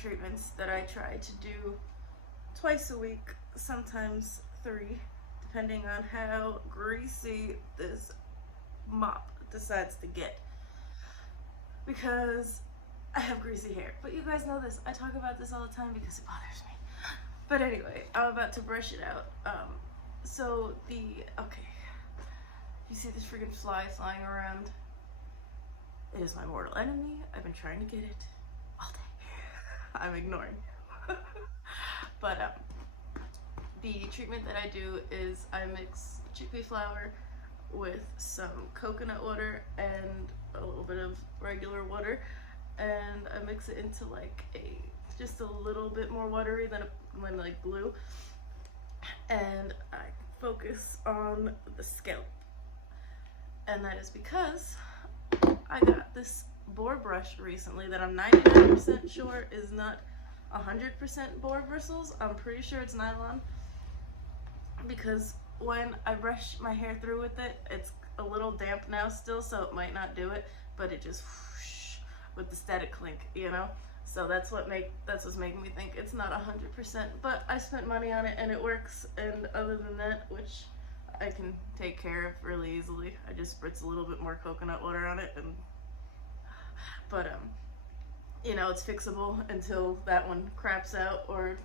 treatments that I try to do twice a week, sometimes 3, depending on how greasy this mop decides to get. Because I have greasy hair. But you guys know this. I talk about this all the time because it bothers me. But anyway, I'm about to brush it out. Okay. You see this freaking fly flying around? It is my mortal enemy. I've been trying to get it all day. I'm ignoring. But the treatment that I do is I mix chickpea flour with some coconut water and a little bit of regular water, and I mix it into like just a little bit more watery than like blue, and I focus on the scalp. And that is because I got this boar brush recently that I'm 99% sure is not 100% boar bristles. I'm pretty sure it's nylon, because when I brush my hair through with it, it's a little damp now still, so it might not do it, but it just whoosh with the static clink, you know? So that's what's making me think it's not 100%, but I spent money on it and it works. And other than that, which I can take care of really easily, I just spritz a little bit more coconut water on it, but you know, it's fixable until that one craps out or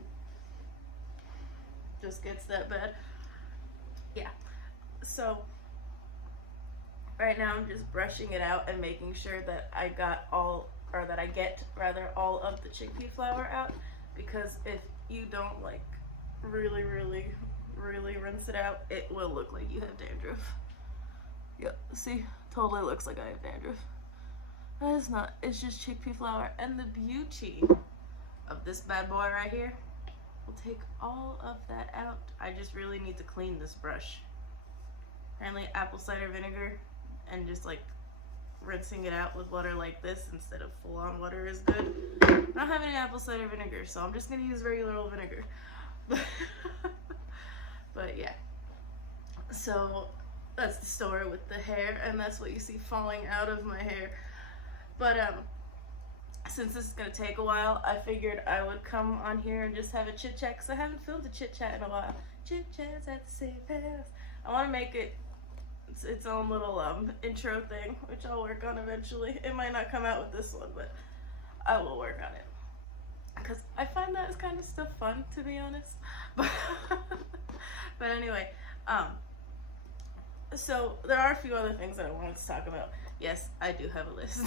just gets that bad. Yeah, so right now I'm just brushing it out and making sure that I get all of the chickpea flour out, because if you don't like really rinse it out, it will look like you have dandruff. Yep, see, totally looks like I have dandruff. That is not, it's just chickpea flour. And the beauty of this bad boy right here will take all of that out. I just really need to clean this brush. Apparently apple cider vinegar and just like rinsing it out with water like this instead of full-on water is good. I don't have any apple cider vinegar, so I'm just gonna use regular old vinegar. But yeah, so that's the story with the hair, and that's what you see falling out of my hair. But since this is gonna take a while, I figured I would come on here and just have a chit chat, because I haven't filmed a chit chat in a while. Chit chats at the same house. I want to make it its own little intro thing, which I'll work on eventually. It might not come out with this one, but I will work on it, because I find that kind of stuff fun, to be honest. But anyway, so there are a few other things that I wanted to talk about. Yes, I do have a list.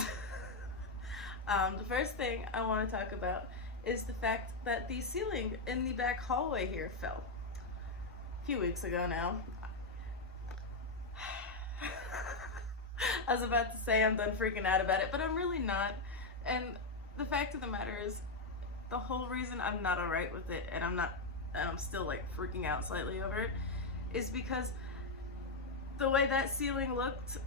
The first thing I want to talk about is the fact that the ceiling in the back hallway here fell a few weeks ago now. I was about to say I'm done freaking out about it, but I'm really not. And the fact of the matter is, the whole reason I'm not alright with it, and I'm still like freaking out slightly over it, is because the way that ceiling looked,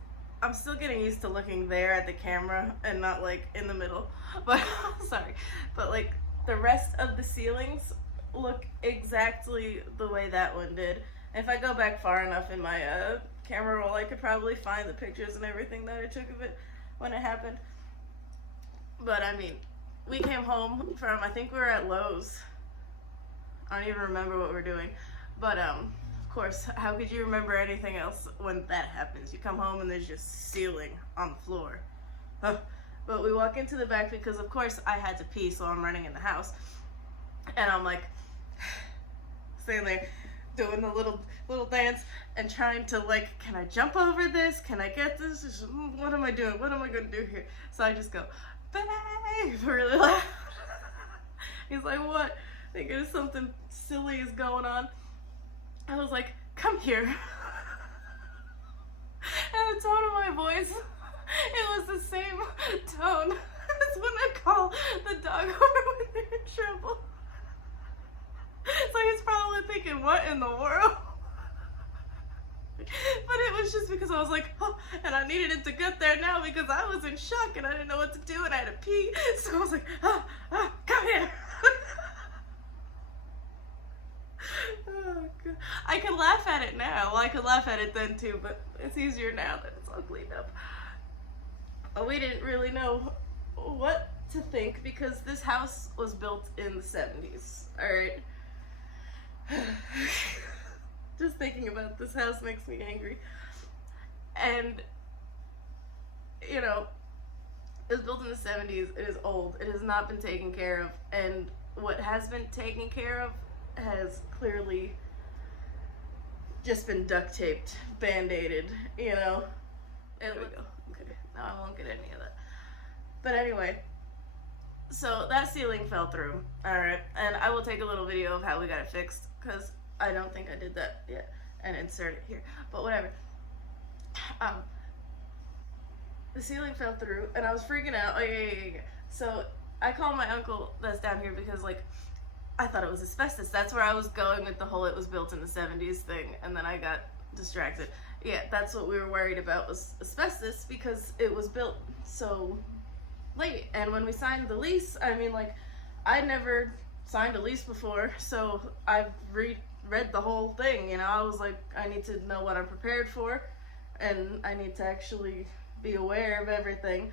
I'm still getting used to looking there at the camera and not like in the middle, but sorry, but like the rest of the ceilings look exactly the way that one did. If I go back far enough in my camera roll, I could probably find the pictures and everything that I took of it when it happened. But I mean, we came home from, I think we were at Lowe's. I don't even remember what we're doing, but of course, how could you remember anything else when that happens? You come home and there's just ceiling on the floor. But we walk into the back because of course I had to pee, so I'm running in the house, and I'm like standing there doing the little dance and trying to like, can I jump over this? Can I get this? What am I doing? What am I gonna do here? So I just go, babe, really loud. He's like, what? Thinking something silly is going on. I was like, come here. And the tone of my voice, it was the same tone as when I call the dog over when they're in trouble. So he's probably thinking, what in the world? But it was just because I was like, oh, and I needed it to get there now because I was in shock and I didn't know what to do and I had to pee. So I was like, come here. Oh, God. I can laugh at it now. Well, I could laugh at it then too, but it's easier now that it's all cleaned up. We didn't really know what to think, because this house was built in the 70s, alright? Just thinking about this house makes me angry. And, you know, it was built in the 70s, it is old, it has not been taken care of, and what has been taken care of has clearly just been duct taped, band-aided, you know? There we go. Okay, now I won't get any of that. But anyway, so that ceiling fell through, alright, and I will take a little video of how we got it fixed, because I don't think I did that yet, and insert it here, but whatever. The ceiling fell through, and I was freaking out. Oh, yeah. So I called my uncle that's down here because, like, I thought it was asbestos. That's where I was going with the whole it was built in the 70s thing, and then I got distracted. Yeah, that's what we were worried about, was asbestos, because it was built so late. And when we signed the lease, I mean, like, I'd never signed a lease before, so I've read the whole thing, you know? I was like, I need to know what I'm prepared for, and I need to actually be aware of everything.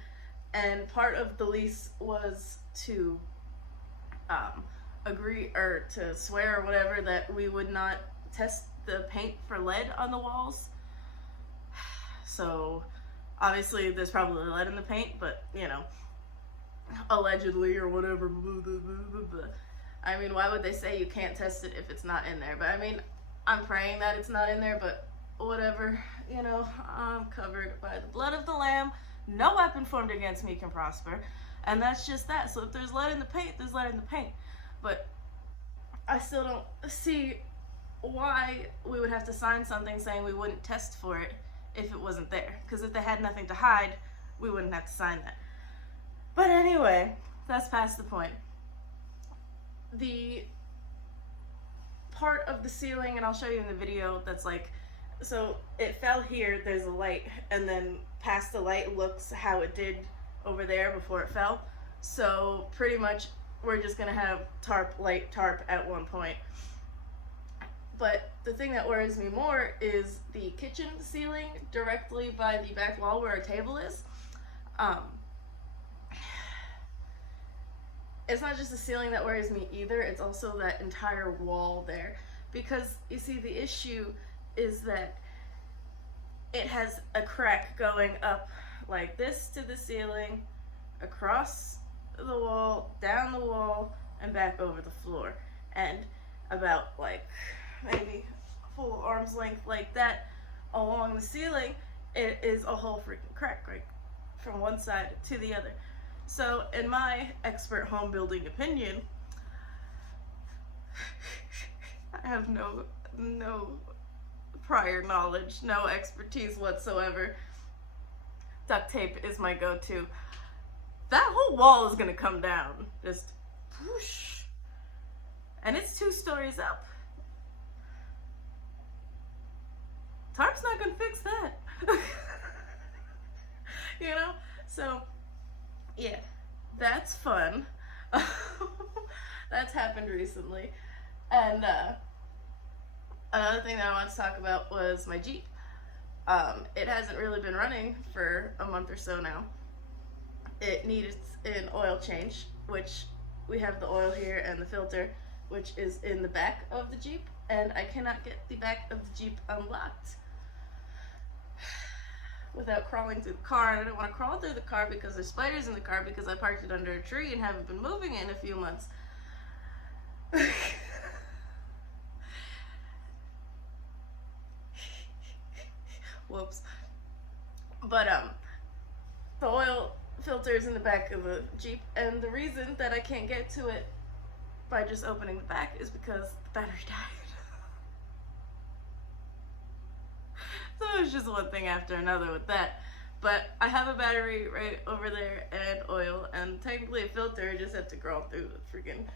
And part of the lease was to agree, or to swear or whatever, that we would not test the paint for lead on the walls. So obviously there's probably lead in the paint, but you know, allegedly or whatever. I mean, why would they say you can't test it if it's not in there? But I mean, I'm praying that it's not in there, but whatever, you know, I'm covered by the blood of the Lamb. No weapon formed against me can prosper. And that's just that. So if there's lead in the paint, there's lead in the paint. But I still don't see why we would have to sign something saying we wouldn't test for it if it wasn't there. Because if they had nothing to hide, we wouldn't have to sign that. But anyway, that's past the point. The part of the ceiling, and I'll show you in the video, that's like, so it fell here, there's a light, and then past the light looks how it did over there before it fell. So pretty much we're just gonna have light tarp at one point. But the thing that worries me more is the kitchen ceiling directly by the back wall where our table is. It's not just the ceiling that worries me either, it's also that entire wall there. Because you see, the issue is that it has a crack going up like this to the ceiling, across the wall, down the wall, and back over the floor. And about like maybe full arm's length like that along the ceiling, it is a whole freaking crack, right, from one side to the other. So in my expert home building opinion, I have no prior knowledge, no expertise whatsoever. Duct tape is my go-to. That whole wall is gonna come down, just whoosh. And it's 2 stories up. Tarp's not gonna fix that. You know? So, yeah, that's fun. That's happened recently. And another thing that I wanted to talk about was my Jeep. It hasn't really been running for a month or so now. It needed an oil change, which we have the oil here and the filter, which is in the back of the Jeep, and I cannot get the back of the Jeep unlocked without crawling through the car. And I don't want to crawl through the car because there's spiders in the car, because I parked it under a tree and haven't been moving it in a few months. Whoops. But the oil filter is in the back of the Jeep, and the reason that I can't get to it by just opening the back is because the battery died. So it's just one thing after another with that. But I have a battery right over there and oil, and technically a filter. I just have to crawl through the freaking...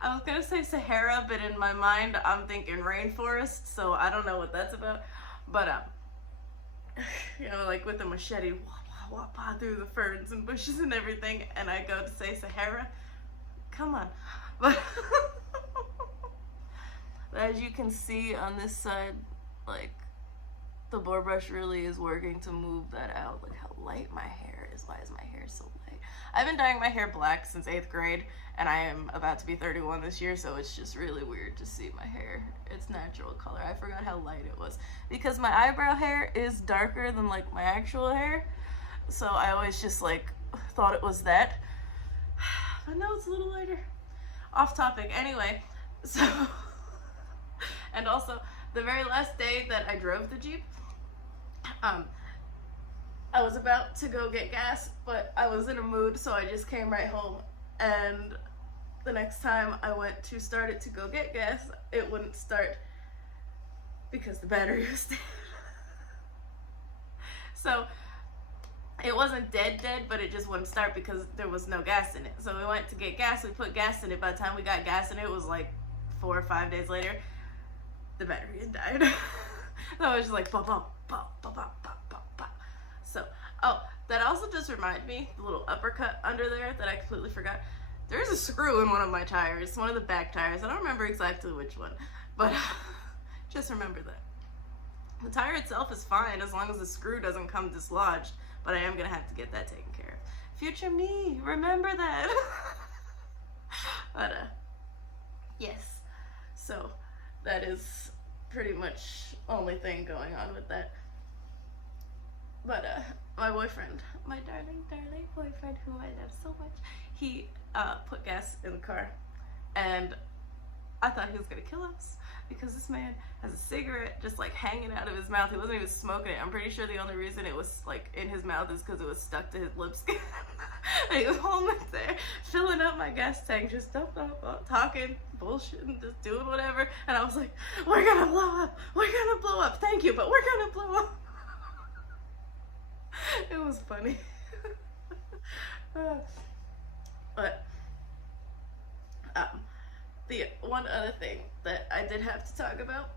I was gonna say Sahara, but in my mind I'm thinking rainforest, so I don't know what that's about. But you know, like with a machete, wah, wah, wah, through the ferns and bushes and everything, and I go to say Sahara. Come on. But as you can see on this side, like, the board brush really is working to move that out. Look how light my hair is. colors. Why is my hair so light? I've been dyeing my hair black since 8th grade, and I am about to be 31 this year, so it's just really weird to see my hair. It's natural color. I forgot how light it was. Because my eyebrow hair is darker than like my actual hair, so I always just like thought it was that. But no, it's a little lighter. Off topic. Anyway, so, and also, the very last day that I drove the Jeep, I was about to go get gas, but I was in a mood, so I just came right home, and the next time I went to start it to go get gas, it wouldn't start because the battery was dead. So it wasn't dead, but it just wouldn't start because there was no gas in it. So we went to get gas, we put gas in it. By the time we got gas in it, it was like 4 or 5 days later, the battery had died. So I was just like, pop, pop, pop, pop, pop, pop, pop, pop. So, oh, that also just reminded me, the little uppercut under there that I completely forgot. There's a screw in one of my tires, one of the back tires. I don't remember exactly which one, but just remember that. The tire itself is fine as long as the screw doesn't come dislodged, but I am gonna have to get that taken care of. Future me, remember that. But yes, so that is pretty much only thing going on with that. But my boyfriend, my darling boyfriend, who I love so much, he put gas in the car, and I thought he was gonna kill us because this man has a cigarette just like hanging out of his mouth. He wasn't even smoking it. I'm pretty sure the only reason it was like in his mouth is because it was stuck to his lips. And he was holding it there, filling up my gas tank, just talking, bullshitting, just doing whatever. And I was like, we're gonna blow up. We're gonna blow up. Thank you, but we're gonna blow up. It was funny. But the one other thing that I did have to talk about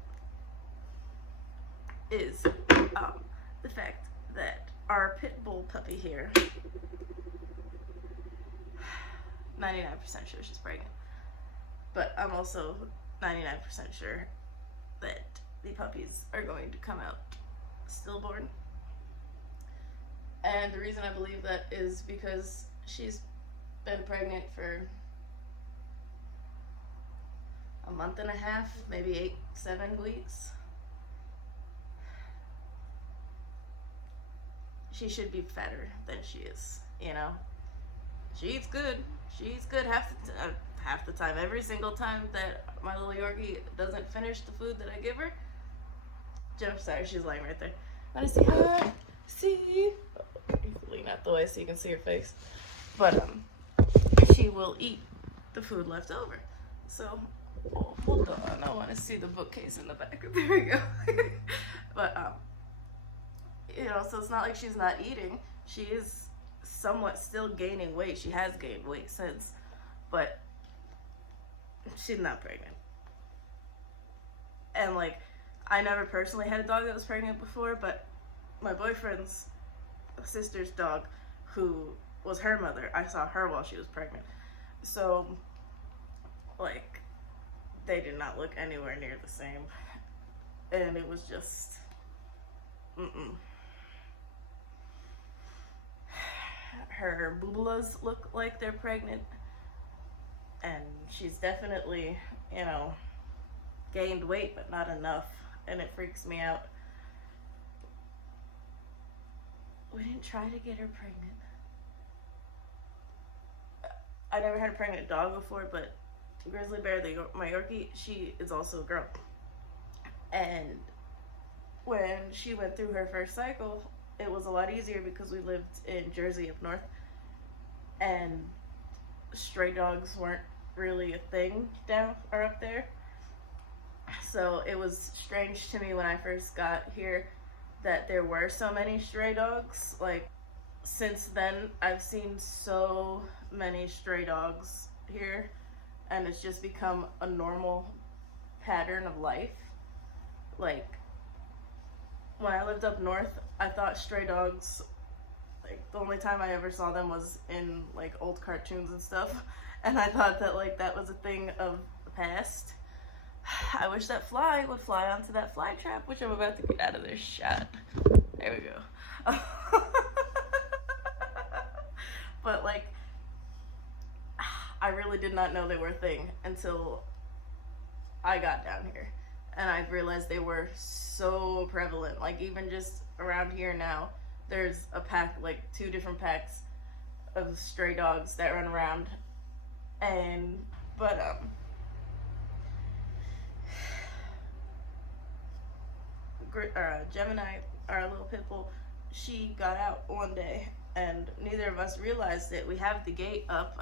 is the fact that our pit bull puppy here, 99% sure she's pregnant, but I'm also 99% sure that the puppies are going to come out stillborn. And the reason I believe that is because she's been pregnant for a month and a half, maybe 8-7 weeks. She should be fatter than she is, you know. She eats good. She eats good half the time. Every single time that my little Yorkie doesn't finish the food that I give her, sorry, she's laying right there. Want to see her? See? Lean out the way so you can see her face. But she will eat the food left over. So, oh, hold on, I want to see the bookcase in the back. There we go. But you know, so it's not like she's not eating. She is somewhat still gaining weight. She has gained weight since, but she's not pregnant. And like, I never personally had a dog that was pregnant before, but my boyfriend's sister's dog, who was her mother, I saw her while she was pregnant. So like, they did not look anywhere near the same, and it was just her boobalas look like they're pregnant, and she's definitely, you know, gained weight, but not enough, and it freaks me out. We didn't try to get her pregnant. I never had a pregnant dog before, but Grizzly Bear, my Yorkie, she is also a girl. And when she went through her first cycle, it was a lot easier because we lived in Jersey up north, and stray dogs weren't really a thing down or up there. So it was strange to me when I first got here that there were so many stray dogs. Like, since then, I've seen so many stray dogs here, and it's just become a normal pattern of life. Like, when I lived up north, I thought stray dogs, like, the only time I ever saw them was in, like, old cartoons and stuff, and I thought that, like, that was a thing of the past. I wish that fly would fly onto that fly trap, which I'm about to get out of this shot. There we go. But like, I really did not know they were a thing until I got down here, and I realized they were so prevalent. Like, even just around here now, there's a pack, like 2 different packs of stray dogs that run around. And Gemini, our little pit bull, she got out one day, and neither of us realized it. We have the gate up.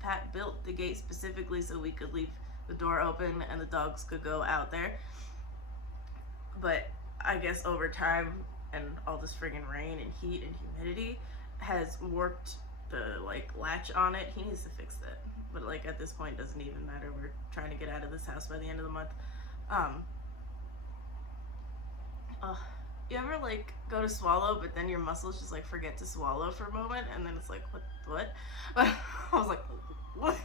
Pat built the gate specifically so we could leave the door open and the dogs could go out there. But I guess over time and all this friggin' rain and heat and humidity has warped the like latch on it. He needs to fix that. But like at this point, it doesn't even matter. We're trying to get out of this house by the end of the month. You ever like go to swallow, but then your muscles just like forget to swallow for a moment, and then it's like, what? I was like, what?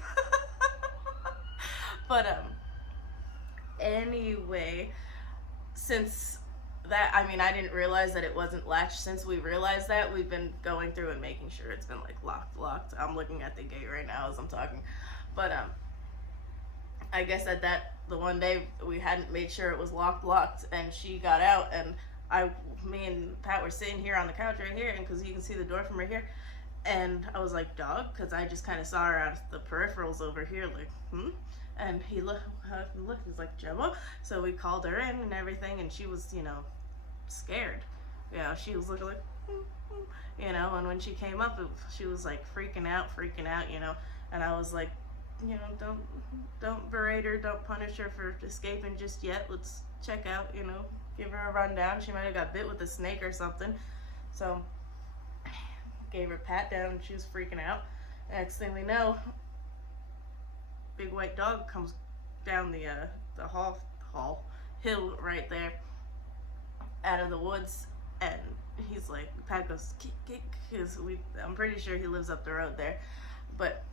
But anyway, since that, I mean, I didn't realize that it wasn't latched. Since we realized that, we've been going through and making sure it's been like locked. I'm looking at the gate right now as I'm talking. But I guess the one day we hadn't made sure it was locked, and she got out, and me and Pat were sitting here on the couch right here, and because you can see the door from right here, and I was like, dog, because I just kind of saw her out of the peripherals over here, like, and he looked, he's like, Gemma. So we called her in and everything, and she was, scared. She was looking like, and when she came up, she was like freaking out, and I was like, don't berate her, don't punish her for escaping just yet. Let's check out, give her a rundown. She might have got bit with a snake or something. So gave her a pat down, and she was freaking out. Next thing we know, big white dog comes down the hill right there out of the woods, and he's like, Pat goes, kick, because I'm pretty sure he lives up the road there. But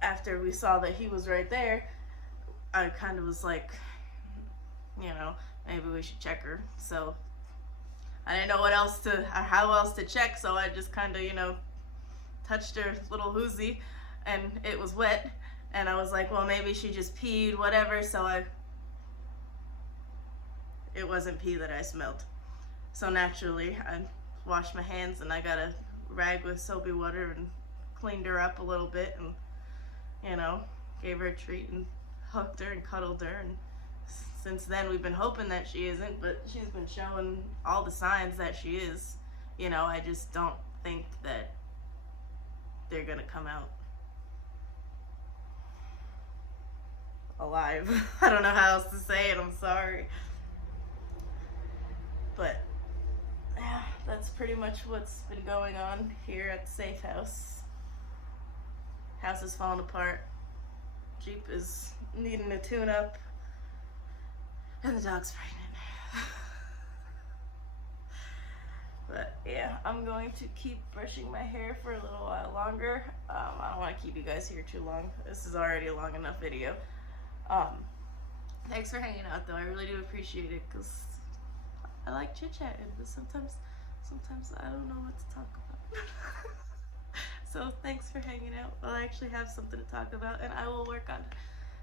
after we saw that he was right there, I kind of was like, maybe we should check her. So I didn't know how else to check, so I just kind of, touched her little hoozy, and it was wet, and I was like, well, maybe she just peed, whatever. So it wasn't pee that I smelled. So naturally, I washed my hands, and I got a rag with soapy water and cleaned her up a little bit, and gave her a treat and hugged her and cuddled her. And since then, we've been hoping that she isn't, but she's been showing all the signs that she is. I just don't think that they're gonna come out alive. I don't know how else to say it, I'm sorry. But yeah, that's pretty much what's been going on here at the safe house. House is falling apart. Jeep is needing a tune-up. And the dog's pregnant. But yeah, I'm going to keep brushing my hair for a little while longer. I don't want to keep you guys here too long. This is already a long enough video. Thanks for hanging out though. I really do appreciate it, because I like chit-chatting, but sometimes I don't know what to talk about. So thanks for hanging out. I'll actually have something to talk about, and I will work on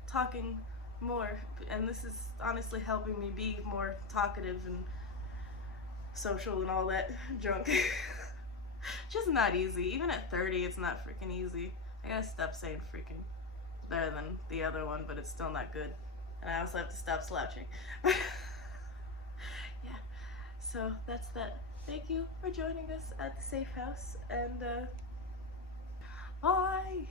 talking more. And this is honestly helping me be more talkative and social and all that junk. Just not easy. Even at 30, it's not freaking easy. I gotta stop saying freaking. It's better than the other one, but it's still not good. And I also have to stop slouching. Yeah. So that's that. Thank you for joining us at the safe house, and bye.